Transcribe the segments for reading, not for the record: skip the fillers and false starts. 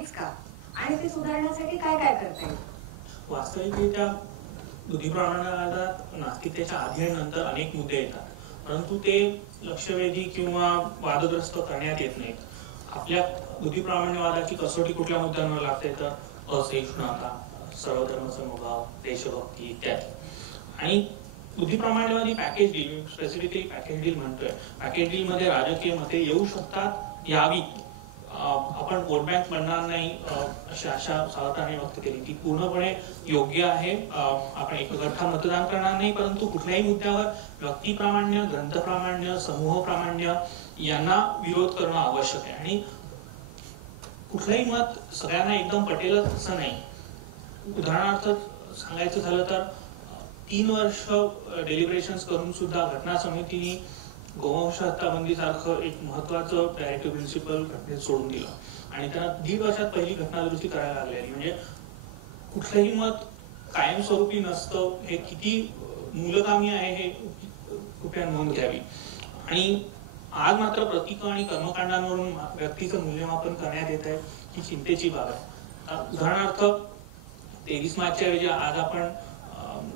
आहेच का आणि ते सुधारण्यासाठी काय काय करता येईल? वास्तविकरित्या बुद्धिप्रमाणवादात नास्तिकतेच्या आधी आणि नंतर अनेक मुद्दे येतात, परंतु ते लक्षवेधी किंवा वादग्रस्त करण्यात येत नाहीत. आपल्या बुद्धिप्रामाण्यवादाची कसोटी कुठल्या मुद्द्यांवर लागते तर असहिष्णुता, सर्वधर्म समभाव, देशभक्ती इत्यादी. आणि बुद्धिप्रामाण्यवादी package deal, specifically package deal म्हणतोय, पॅकेज डील मध्ये राजकीय मते येऊ शकतात, यावी, आपण वोट बँक बनणार नाही अशी आशा सावधाने व्यक्त केली. ती पूर्णपणे योग्य आहे. आपण एकगठ्ठा मतदान करणार नाही, परंतु कुठल्याही मुद्द्यावर व्यक्तिप्रामाण्य, ग्रंथप्रामाण्य, समूह प्रामाण्य यांना विरोध करणं आवश्यक आहे. आणि कुठलंही मत सगळ्यांना एकदम पटेलच असं नाही. उदाहरणार्थ सांगायचं झालं तर 3 वर्ष डेलिब्रेशन्स करून सुद्धा घटना समितीने गोवंश हत्याबंदी सारखं एक महत्वाचं डायरेक्टिव्ह प्रिन्सिपल घटनेत सोडून दिलं आणि त्यांना 1.5 वर्षात पहिली घटना दुरुस्ती करायला लागलेली. म्हणजे कुठलंही मत कायमस्वरूपी नसतं, हे किती मूलगामी आहे हे कृपया नोंद घ्यावी. आणि आज मात्र प्रतीक आणि कर्मकांडांवरून व्यक्तीचं मूल्यमापन करण्यात येत आहे, ही चिंतेची बाब आहे. उदाहरणार्थ 23 मार्चच्या ऐवजी आज आपण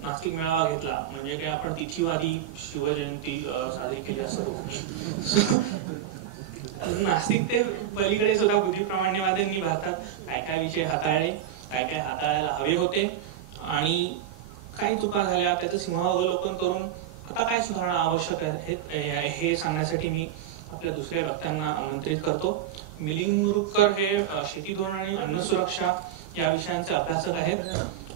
नास्तिक मेळावा घेतला, म्हणजे काय आपण तिथीवादी शिवजयंती साजरी केली असं. नास्तिक ते पलीकडे सुद्धा बुद्धिप्रामाण्यवाद्यांनी भारतात काय काय विषय हाताळले, काय काय हाताळायला हवे होते आणि काही चुका झाल्या, त्याचं सिंहावलोकन करून आता काय सुधारणा आवश्यक आहे हे सांगण्यासाठी मी आपल्या दुसऱ्या वक्त्यांना आमंत्रित करतो. मिलिंद मुरुगकर हे शेती धोरण आणि अन्न सुरक्षा या विषयांचे अभ्यासक आहेत.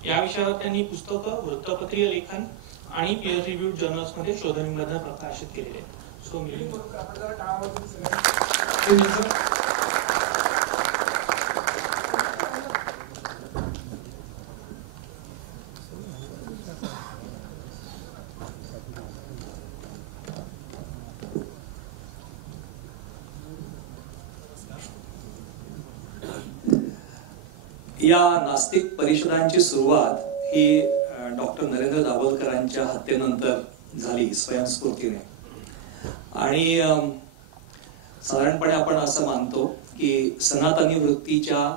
या विषयावर त्यांनी पुस्तकं, वृत्तपत्रीय लेखन आणि पीअर रिव्ह्यूड जर्नल्स मध्ये शोधनिबंध प्रकाशित केलेले आहेत. सो मिलिंद या नास्तिक परिषदांची सुरुवात ही डॉक्टर नरेंद्र दाभोलकरांच्या हत्येनंतर झाली स्वयंस्फूर्तीने. आणि साधारणपणे आपण असं मानतो की सनातनी वृत्तीच्या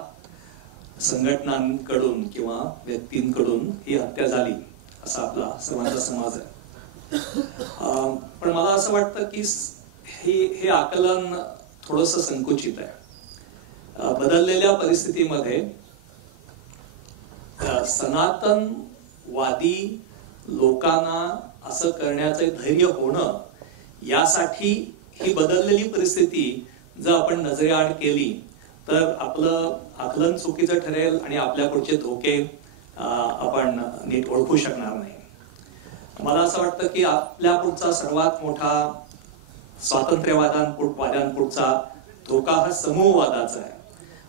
संघटनांकडून किंवा व्यक्तींकडून ही हत्या झाली असा आपला सर्वांचा समाज आहे. पण मला असं वाटतं की हे आकलन थोडंसं संकुचित आहे. बदललेल्या परिस्थितीमध्ये सनातनवादी लोकांना असं करण्याचे धैर्य होणं, यासाठी ही बदललेली परिस्थिती जर आपण नजरेआड केली तर आपलं आकलन चुकीचं ठरेल आणि आपल्याकडचे धोके आपण नीट ओळखू शकणार नाही. मला असं वाटतं की आपल्या पुढचा सर्वात मोठा स्वातंत्र्यवाद्यांपुढचा धोका हा समूहवादाचा आहे.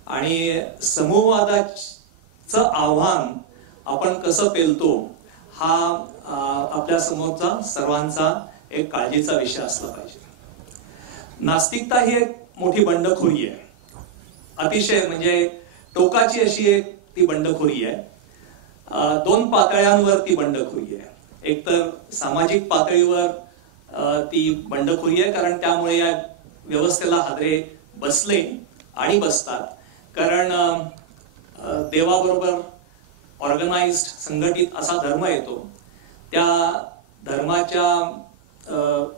आणि समूहवादाचं आव्हान आपण कसं पेलतो हा आपल्या समोरचा सर्वांचा एक काळजीचा विषय असला पाहिजे. नास्तिकता ही एक मोठी बंडखोरी आहे, अतिशय म्हणजे टोकाची अशी एक ती बंडखोरी आहे. 2 पातळ्यांवर ती बंडखोरी आहे. एक तर सामाजिक पातळीवर ती बंडखोरी आहे, कारण त्यामुळे या व्यवस्थेला हादरे बसले आणि बसतात. कारण देवाबरोबर ऑर्गनाइज्ड संघटित असा धर्म येतो. त्या धर्माच्या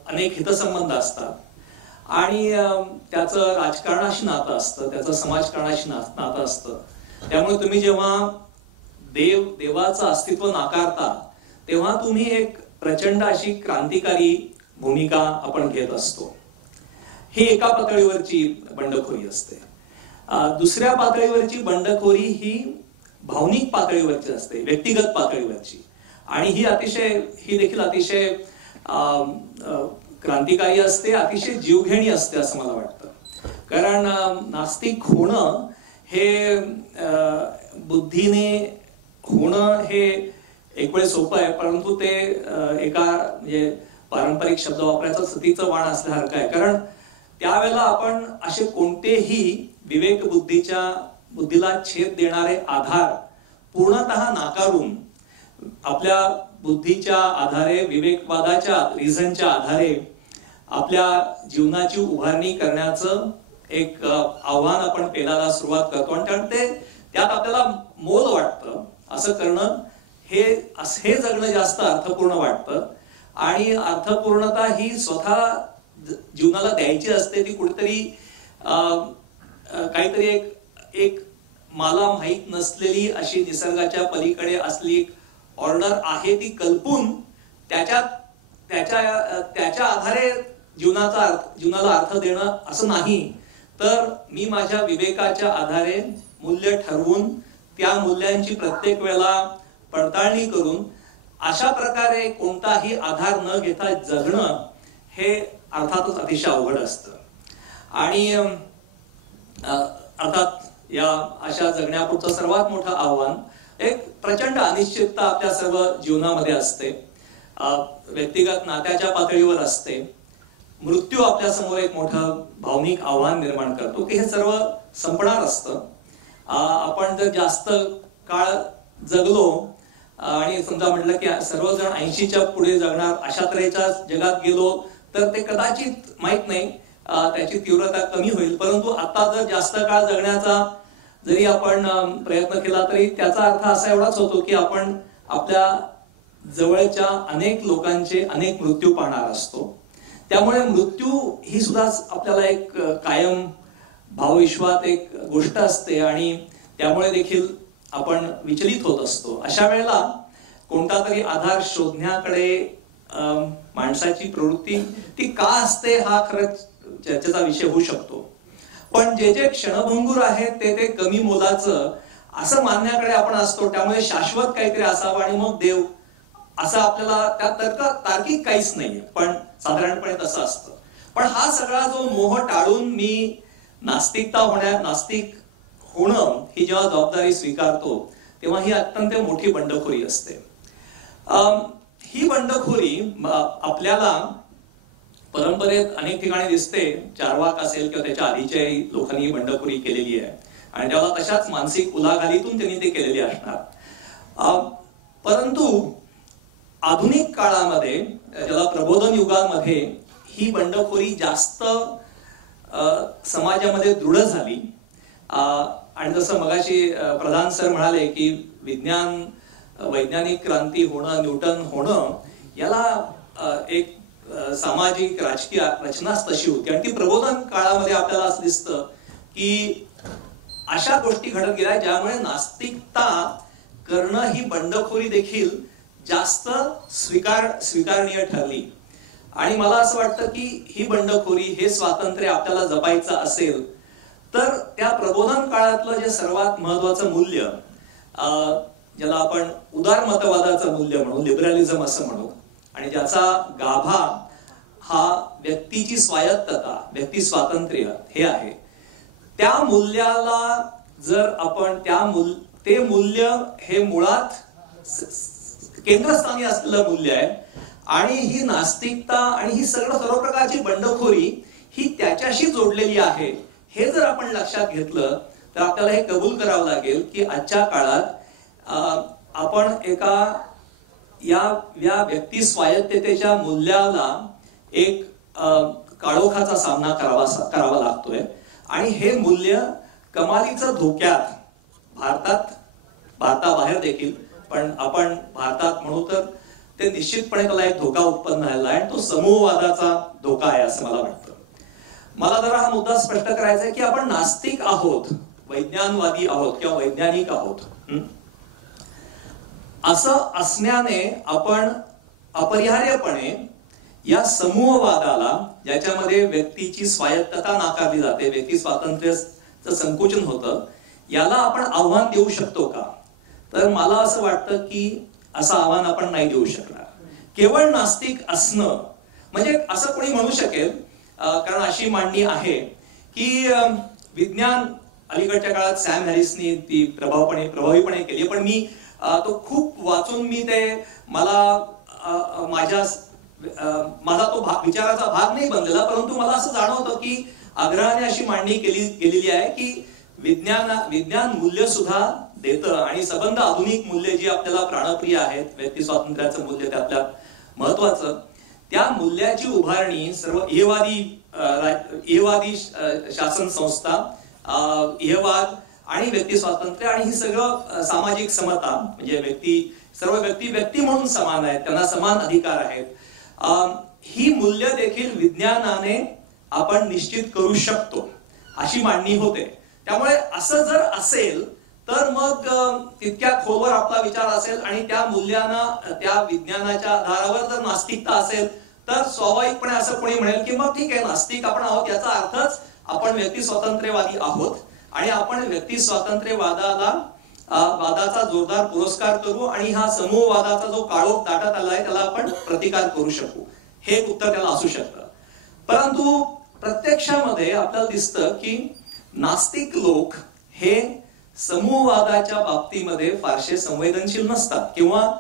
अनेक हितसंबंध असतात आणि त्याचं राजकारणाशी नातं असतं, त्याचं समाजकारणाशी नातं असतं. त्यामुळे तुम्ही जेव्हा देवाचं अस्तित्व नाकारता तेव्हा तुम्ही एक प्रचंड अशी क्रांतिकारी भूमिका आपण घेत असतो. ही एका पातळीवरची बंडखोरी असते. दुसऱ्या पातळीवरची बंडखोरी ही भावनिक पातळीवरची असते, व्यक्तिगत पातळीवरची. आणि ही देखील अतिशय क्रांतिकारी असते, अतिशय जीवघेणी असते असं मला वाटतं. कारण नास्तिक होणं हे बुद्धीने होणं हे एक वेळ सोपं आहे, परंतु ते एका म्हणजे पारंपरिक शब्द वापरायचा सतीचं वाण असल्यासारखं आहे. कारण त्यावेळेला आपण असे कोणतेही विवेक बुद्धीला छेद देणारे आधार पूर्णतः नाकारून आपल्या बुद्धीच्या आधारे, विवेकवादाच्या रिझनच्या आधारे आपल्या जीवनाची उभारणी करण्याचं एक आव्हान आपण पेलायला सुरुवात करतो आणि त्यात आपल्याला मोल वाटतं. असं करणं हे जगणं जास्त अर्थपूर्ण वाटतं. आणि अर्थपूर्णता ही स्वतः जीवनाला द्यायची असते. ती कुठेतरी काहीतरी एक मला माहीत नसलेली अशी निसर्गाच्या पलीकडे असली ऑर्डर आहे ती कल्पून त्याच्या आधारे जीवनाला अर्थ देणं असं नाही, तर मी माझ्या विवेकाच्या आधारे मूल्य ठरवून त्या मूल्यांची प्रत्येक वेळेला पडताळणी करून अशा प्रकारे कोणताही आधार न घेता जगणं हे अर्थातच अतिशय अवघड असतं. आणि अर्थात या अशा जगण्यापुढचं सर्वात मोठं आव्हान एक प्रचंड अनिश्चितता आपल्या सर्व जीवनामध्ये असते. व्यक्तिगत नात्याच्या पातळीवर असते. मृत्यू आपल्या समोर एक मोठं भावनिक आव्हान निर्माण करतो की हे सर्व संपणार असतं. आपण जर जास्त काळ जगलो आणि समजा म्हटलं की सर्वजण 80च्या पुढे जगणार अशा तऱ्हेच्या जगात गेलो तर ते कदाचित माहित नाही त्याची तीव्रता कमी होईल. परंतु आता जर जास्त काळ जगण्याचा जरी आपण प्रयत्न केला तरी त्याचा अर्थ असा एवढाच होतो की आपण आपल्या जवळच्या अनेक लोकांचे अनेक मृत्यू पाहणार असतो. त्यामुळे मृत्यू ही सुद्धा आपल्याला एक कायम भावविश्वात एक गोष्ट असते आणि त्यामुळे देखील आपण विचलित होत असतो. अशा वेळेला कोणता तरी आधार शोधण्याकडे माणसाची प्रवृत्ती ती का असते हा खरंच चर्चेचा विषय होऊ शकतो. पण जे क्षणभंगूर आहे ते कमी मोलाचं असं मानण्याकडे आपण असतो. त्यामुळे शाश्वत काहीतरी असावं आणि मग देव असं आपल्याला त्या तार्किक काहीच नाहीये, पण साधारणपणे तसं असतं. पण हा सगळा जो मोह टाळून मी नास्तिक होणं ही जेव्हा जबाबदारी स्वीकारतो तेव्हा ही अत्यंत मोठी बंडखोरी असते. ही बंडखोरी आपल्याला परंपरेत अनेक ठिकाणी दिसते. चार्वाक असेल किंवा त्याच्या आधीच्याही लोकांनी बंडखोरी केलेली आहे आणि त्याला तशाच मानसिक उलाढालीतून त्यांनी ते केलेली असणार. परंतु आधुनिक काळामध्ये ज्याला प्रबोधन युगामध्ये ही बंडखोरी जास्त समाजामध्ये दृढ झाली. आणि जसं मगाशी प्रधान सर म्हणाले की वैज्ञानिक क्रांती होणं, न्यूटन होणं याला एक सामाजिक राजकीय रचनाच तशी होती. आणि ती प्रबोधन काळामध्ये आपल्याला असं दिसतं की अशा गोष्टी घडत गेल्या ज्यामुळे नास्तिकता करणं ही बंडखोरी देखील जास्त स्वीकारणीय ठरली. आणि मला असं वाटतं की ही बंडखोरी हे स्वातंत्र्य आपल्याला जपायचं असेल तर त्या प्रबोधन काळातलं जे सर्वात महत्वाचं मूल्य ज्याला आपण उदारमतवादाचं मूल्य म्हणू, लिबरलिझम असं म्हणू, आणि ज्याचा गाभा हा व्यक्तीची स्वायत्तता, व्यक्ती स्वातंत्र्य हे आहे, त्या मूल्याला जर आपण ते मूल्य हे मुळात केंद्रस्थानी असलेलं मूल्य आहे आणि ही नास्तिकता आणि ही सर्व प्रकारची बंडखोरी ही त्याच्याशी जोडलेली आहे हे जर आपण लक्षात घेतलं तर आपल्याला हे कबूल करावं लागेल की आजच्या काळात आपण या व्यक्ती स्वायत्ततेच्या मूल्याला एक काळोखाचा सामना करावा लागतोय. आणि हे मूल्य कमालीचं धोक्यात भारताबाहेर देखील, पण आपण भारतात म्हणू तर ते निश्चितपणे त्याला एक धोका उत्पन्न झालेला आहे. तो समूहवादाचा धोका आहे असं मला वाटतं. मला जरा हा मुद्दा स्पष्ट करायचा आहे की आपण नास्तिक आहोत, वैज्ञानवादी आहोत किंवा वैज्ञानिक आहोत असं असण्याने आपण अपरिहार्यपणे या समूहवादाला, ज्याच्यामध्ये व्यक्तीची स्वायत्तता नाकारली जाते, व्यक्ती स्वातंत्र्याचं संकुचन होतं, याला आपण आव्हान देऊ शकतो का? तर मला असं वाटतं की असं आव्हान आपण नाही देऊ शकणार. केवळ नास्तिक असणं म्हणजे असं कोणी म्हणू शकेल, कारण अशी मांडणी आहे की विज्ञान अलीकडच्या काळात सॅम हॅरिसनी ती प्रभावीपणे केली, पण मी तो खूप वाचून मी ते माझा तो विचाराचा भाग नाही बनलेला, परंतु मला असं जाणवतं की आग्रहाने अशी मांडणी गेलेली आहे की विज्ञान मूल्य सुद्धा देतं आणि संबंध आधुनिक मूल्य जी आपल्याला प्राणप्रिय आहेत, व्यक्ती स्वातंत्र्याचं मूल्य त्यातल्या महत्वाचं, त्या मूल्याची उभारणी सर्व ध्येयवादी इहवादी शासन संस्था, इहवाद आणि व्यक्ती स्वातंत्र्य आणि ही सगळं सामाजिक समता, म्हणजे सर्व व्यक्ती म्हणून समान आहेत, त्यांना समान अधिकार आहेत, ही मूल्य देखील विज्ञानाने आपण निश्चित करू शकतो अशी मांडणी होते. त्यामुळे असं जर असेल तर मग तितक्या खोलवर आपला विचार असेल आणि त्या मूल्यांना, त्या विज्ञानाच्या आधारावर जर नास्तिकता असेल तर स्वाभाविकपणे असं कोणी म्हणेल की मग ठीक आहे, नास्तिक आपण आहोत याचा अर्थच आपण व्यक्ती स्वातंत्र्यवादी आहोत आणि आपण व्यक्ती वादाचा जोरदार पुरस्कार करू आणि हा समूहवादाचा जो काळोख दाटत आलाय त्याला आपण प्रतिकार करू शकू. हे एक उत्तर त्याला असू शकतं. परंतु प्रत्यक्षामध्ये आपल्याला दिसतं की नास्तिक लोक हे समूहवादाच्या बाबतीमध्ये फारसे संवेदनशील नसतात, किंवा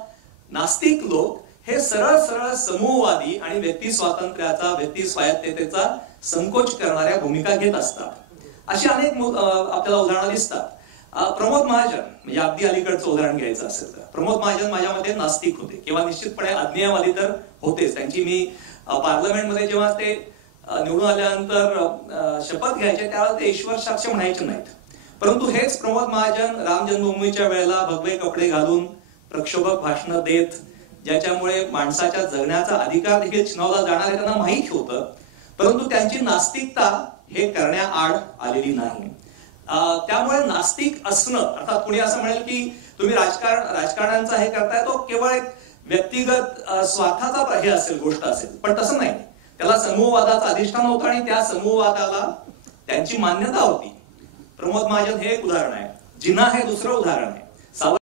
नास्तिक लोक हे सरळ सरळ समूहवादी आणि व्यक्ती स्वातंत्र्याचा, व्यक्ती स्वायत्ततेचा संकोच करणाऱ्या भूमिका घेत असतात. अशी अनेक आपल्याला उदाहरणं दिसतात. प्रमोद महाजन, म्हणजे अगदी अलीकडचं उदाहरण घ्यायचं असेल तर प्रमोद महाजन माझ्या मते नास्तिक होते, किंवा निश्चितपणे अज्ञेयवादी तर होतेच. त्यांची मी पार्लमेंटमध्ये जेव्हा ते निवडून आल्यानंतर शपथ घ्यायचे त्यावेळेला ते ईश्वर साक्ष म्हणायचे नाहीत. परंतु हेच प्रमोद महाजन राम जन्मभूमीच्या वेळेला भगवे कपडे घालून प्रक्षोभक भाषणं देत, ज्याच्यामुळे माणसाच्या जगण्याचा अधिकार देखील छिनवला जाणार आहे त्यांना माहीत होतं, परंतु त्यांची नास्तिकता हे करण्याआड आलेली नाही. त्यामुळे नास्तिक असणं, अर्थात कुणी असं म्हणेल की तुम्ही राजकारण्यांचा हे करताय तो केवळ एक व्यक्तिगत स्वार्थाचा हे असेल, गोष्ट असेल, पण तसं नाही. त्याला समूहवादाचं अधिष्ठान होतं आणि त्या समूहवादाला त्यांची मान्यता होती. प्रमोद महाजन हे एक उदाहरण आहे. जिना हे दुसरं उदाहरण आहे.